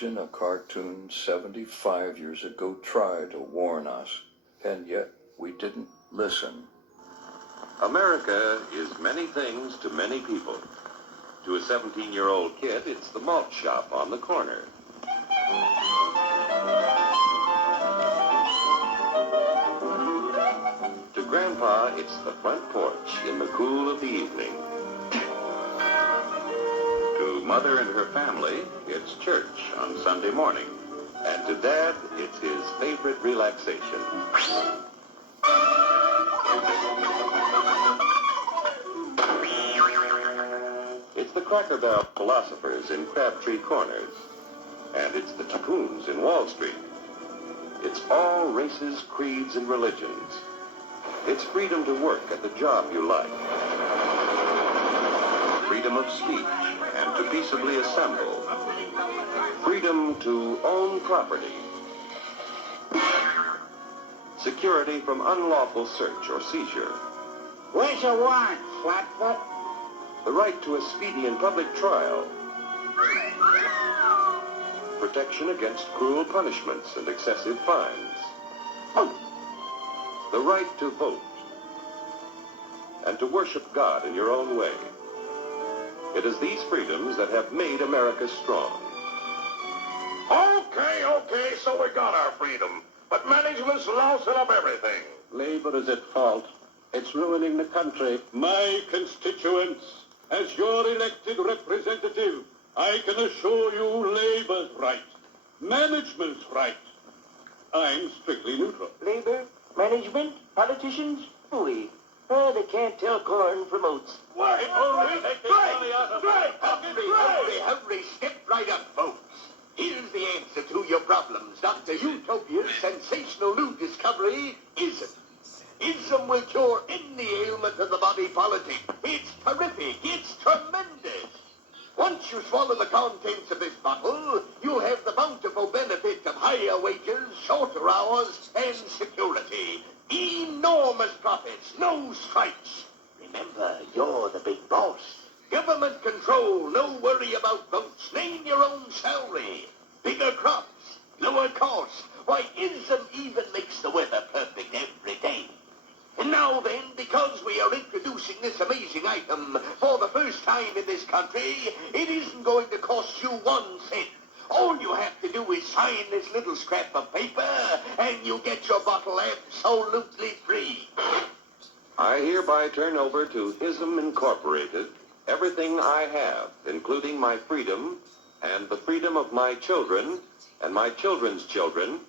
imagine a cartoon 75 years ago tried to warn us, and yet we didn't listen. America is many things to many people. To a 17-year-old kid, it's the malt shop on the corner. To Grandpa, it's the front porch in the cool of the evening. To Mother and her family, it's church on Sunday morning. And to Dad, it's his favorite relaxation. It's the Cracker Barrel philosophers in Crabtree Corners. And it's the tycoons in Wall Street. It's all races, creeds, and religions. It's freedom to work at the job you like. Freedom of speech and to peaceably assemble. Freedom to own property. Security from unlawful search or seizure. Where's your warrant, Flatfoot? The right to a speedy and public trial. Protection against cruel punishments and excessive fines. The right to vote. And to worship God in your own way. It is these freedoms that have made America strong. Okay, so we got our freedom. But management's lousing up everything. Labor is at fault. It's ruining the country. My constituents, as your elected representative, I can assure you Labor's right. Management's right. I'm strictly neutral. Labor? Management? Politicians? Ooh, they can't tell corn from oats. Wait, Hurry, step right up, folks. Here's the answer to your problems. Dr. Utopia's sensational new discovery, ISM. ISM will cure any ailment of the body politic. It's terrific. It's tremendous. Once you swallow the contents of this bottle, you'll have the bountiful benefit of higher wages, shorter hours, and security. Enormous profits, no strikes. Remember, you're the big boss. Government control, no worry about votes. Name your own salary. Bigger crops, lower costs. Why, ISM even makes the weather perfect every day. And now then, because we are introducing this amazing item for the first time in this country, it isn't going to cost you 1 cent. All you have to do is sign this little scrap of paper, and you get your bottle absolutely free. I hereby turn over to ISM Incorporated everything I have, including my freedom and the freedom of my children and my children's children,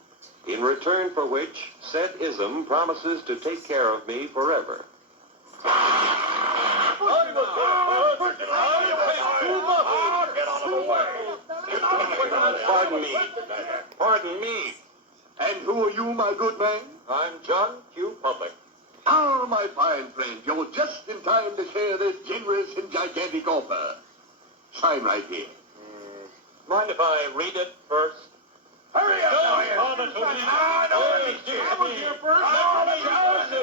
in return for which said ISM promises to take care of me forever. Pardon me. And who are you, my good man? I'm John Q. Public. Ah, my fine friend, you're just in time to share this generous and gigantic offer. Sign right here. Mind if I read it first? Hurry up!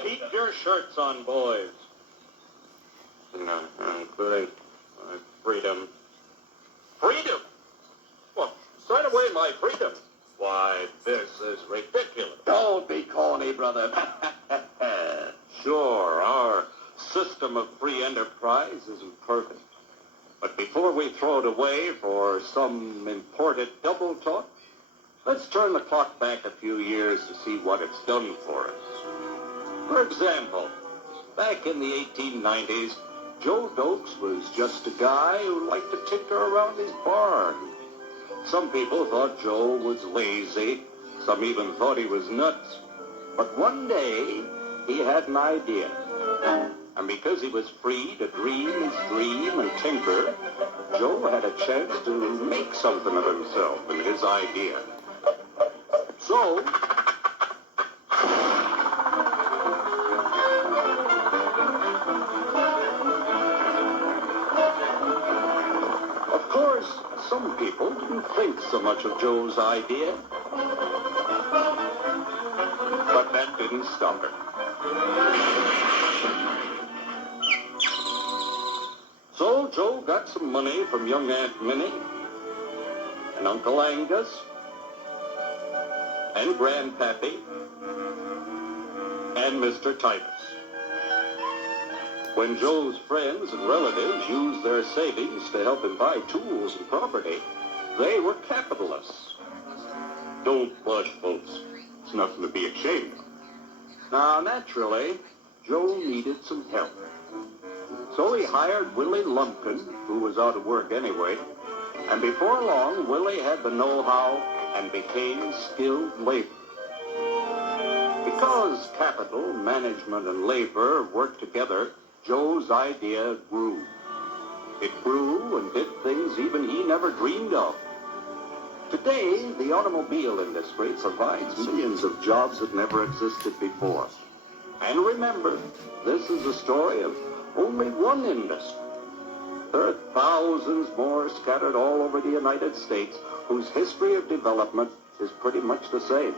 Keep your shirts on, boys. Including my freedom. Freedom? What? Sign away my freedom? Why, this is ridiculous. Don't be corny, brother. Sure, our system of free enterprise isn't perfect. But before we throw it away for some imported double talk, let's turn the clock back a few years to see what it's done for us. For example, back in the 1890s, Joe Dokes was just a guy who liked to tinker around his barn. Some people thought Joe was lazy. Some even thought he was nuts. But one day, he had an idea. And because he was free to dream his dream and tinker, Joe had a chance to make something of himself and his idea. So, of course, some people didn't think so much of Joe's idea. But that didn't stop him. So Joe got some money from young Aunt Minnie and Uncle Angus, and Grandpappy, and Mr. Titus. When Joe's friends and relatives used their savings to help him buy tools and property, they were capitalists. Don't blush, folks. It's nothing to be ashamed of. Now, naturally, Joe needed some help. So he hired Willie Lumpkin, who was out of work anyway, and before long, Willie had the know-how and became skilled labor. Because capital, management, and labor worked together, Joe's idea grew. It grew and did things even he never dreamed of. Today, the automobile industry provides millions of jobs that never existed before. And remember, this is a story of only one industry. There are thousands more scattered all over the United States whose history of development is pretty much the same.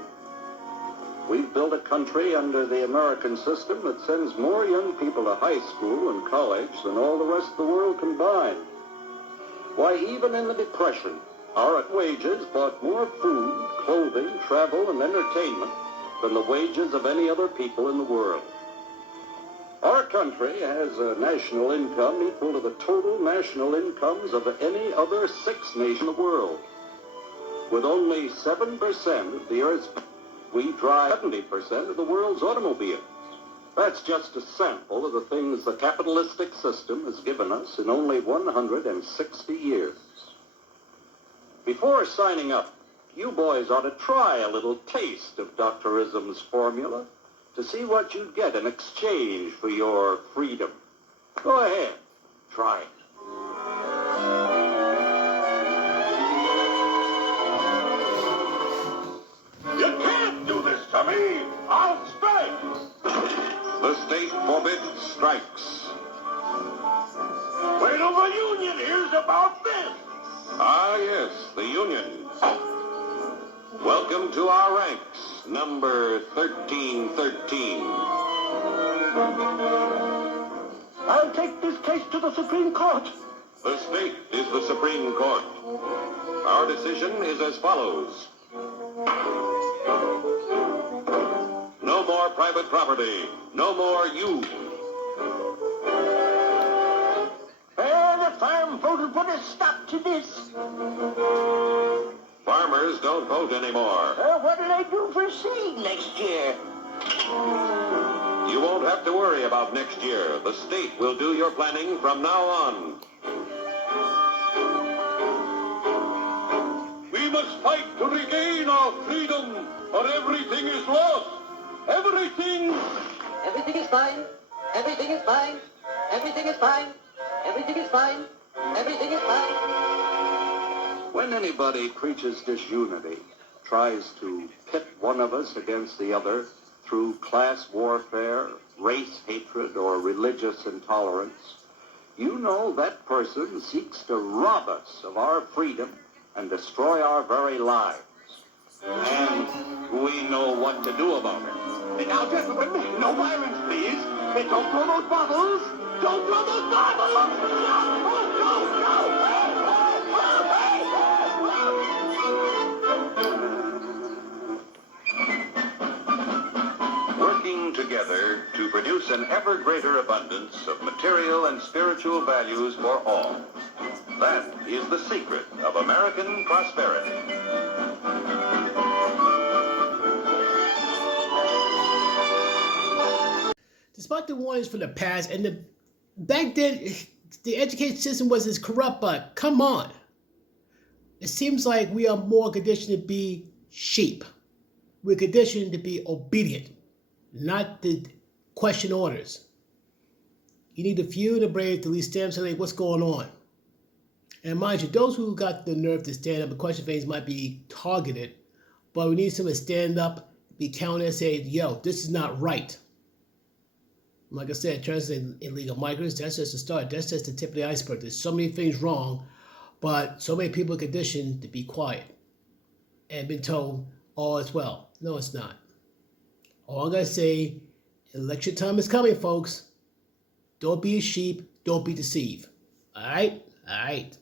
We've built a country under the American system that sends more young people to high school and college than all the rest of the world combined. Why, even in the Depression, our wages bought more food, clothing, travel, and entertainment than the wages of any other people in the world. Our country has a national income equal to the total national incomes of any other sixth nation in the world. With only 7% of the Earth's, we drive 70% of the world's automobiles. That's just a sample of the things the capitalistic system has given us in only 160 years. Before signing up, you boys ought to try a little taste of Dr. Ism's formula to see what you'd get in exchange for your freedom. Go ahead, try it. You can't do this to me! I'll strike! The state forbids strikes. Wait till the union hears about this! Ah, yes, the Union. Welcome to our ranks, number 1313. I'll take this case to the Supreme Court. The state is the Supreme Court. Our decision is as follows. No more private property. No more you. The farm vote will put a stop to this. Farmers don't vote anymore. What'll I do for seed next year? You won't have to worry about next year. The state will do your planning from now on. We must fight to regain our freedom, or everything is lost. Everything. Everything is fine. Everything is fine. Everything is fine. Everything is fine. Everything is fine. When anybody preaches disunity, tries to pit one of us against the other through class warfare, race hatred, or religious intolerance, you know that person seeks to rob us of our freedom and destroy our very lives. And we know what to do about it. Now, gentlemen, no violence, please. Don't throw those bottles. Don't throw those bottles. Working together to produce an ever greater abundance of material and spiritual values for all. That is the secret of American prosperity. Despite the warnings from the past, and back then, the education system was as corrupt, but come on. It seems like we are more conditioned to be sheep. We're conditioned to be obedient, not to question orders. You need the few and the brave to at least stand up and say, like, what's going on? And mind you, those who got the nerve to stand up and question things might be targeted, but we need someone to stand up, be counted, and say, yo, this is not right. Like I said, translating illegal migrants, that's just the start. That's just the tip of the iceberg. There's so many things wrong, but so many people are conditioned to be quiet and been told, all is well. No, it's not. All I'm going to say, election time is coming, folks. Don't be a sheep. Don't be deceived. All right? All right.